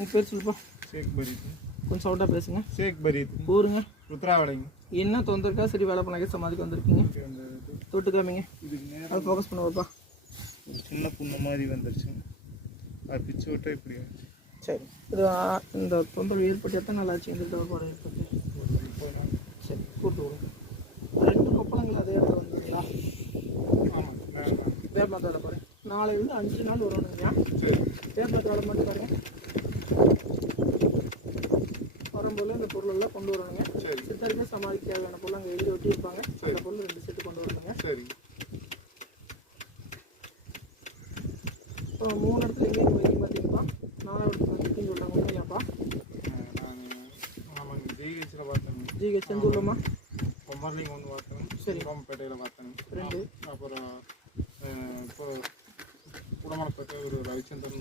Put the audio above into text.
உங்கள் பேர் சொல்லுப்பா ஷேக் பரீத். கொஞ்சம் சவுண்டாக பேசுங்க. ஷேக் பரீத். ஊருங்க. ருத்ராவளைங்க. என்ன தொந்தருக்கா சரி வேலை பண்ணாக்க சமாதிக்கு வந்திருக்கீங்க? தொட்டு காமிங்க அது ஃபோக்கஸ் பண்ணுவாப்பா ஒரு சின்ன புண்ணு மாதிரி வந்துருச்சுங்க அது பிச்சு விட்டா இப்படி. சரி. இது இந்த தொந்தரவு ஏற்பட்டு எத்தனை நாள் ஆச்சு இந்த தவறுபாடு ஏற்பட்டு? சரி கூட்டு விடுங்க. ரெண்டு கொப்பளங்கள் அதே இடத்துல வந்துங்களா வேப்பமத்தால பாருங்க நாளையிலிருந்து அஞ்சு நாள் வரணுங்கய்யா சரி. வேப்பமத்தால மட்டும் பாருங்க. வரும்போது இந்த பொருள் எல்லாம் கொண்டு வரணுங்க. சரி. சித்தருமே சமாளிக்க தேவையான பொருள் அங்கே எழுதி ஒட்டி இருப்பாங்க அந்த பொருள் ரெண்டு செட்டு கொண்டு வரணுங்க. சரி. இப்போ மூணு இடத்துல எங்கே வைக்க பார்த்தீங்கன்னா நாலாவது இடத்துல வச்சுருக்குன்னு சொல்கிறாங்க உண்மையாப்பா. ஆமாங்க ஜிஹெச்சில் பார்த்தேன். ஜிஹெச் செஞ்சுள்ளமா பொம்பர்லிங் ஒன்று பார்த்தேன். சரி. கோம்பப்பேட்டையில் பார்த்தேன். ரெண்டு. அப்புறம் இப்போ குடமலப்பேட்டை ஒரு ரவிச்சந்திரன்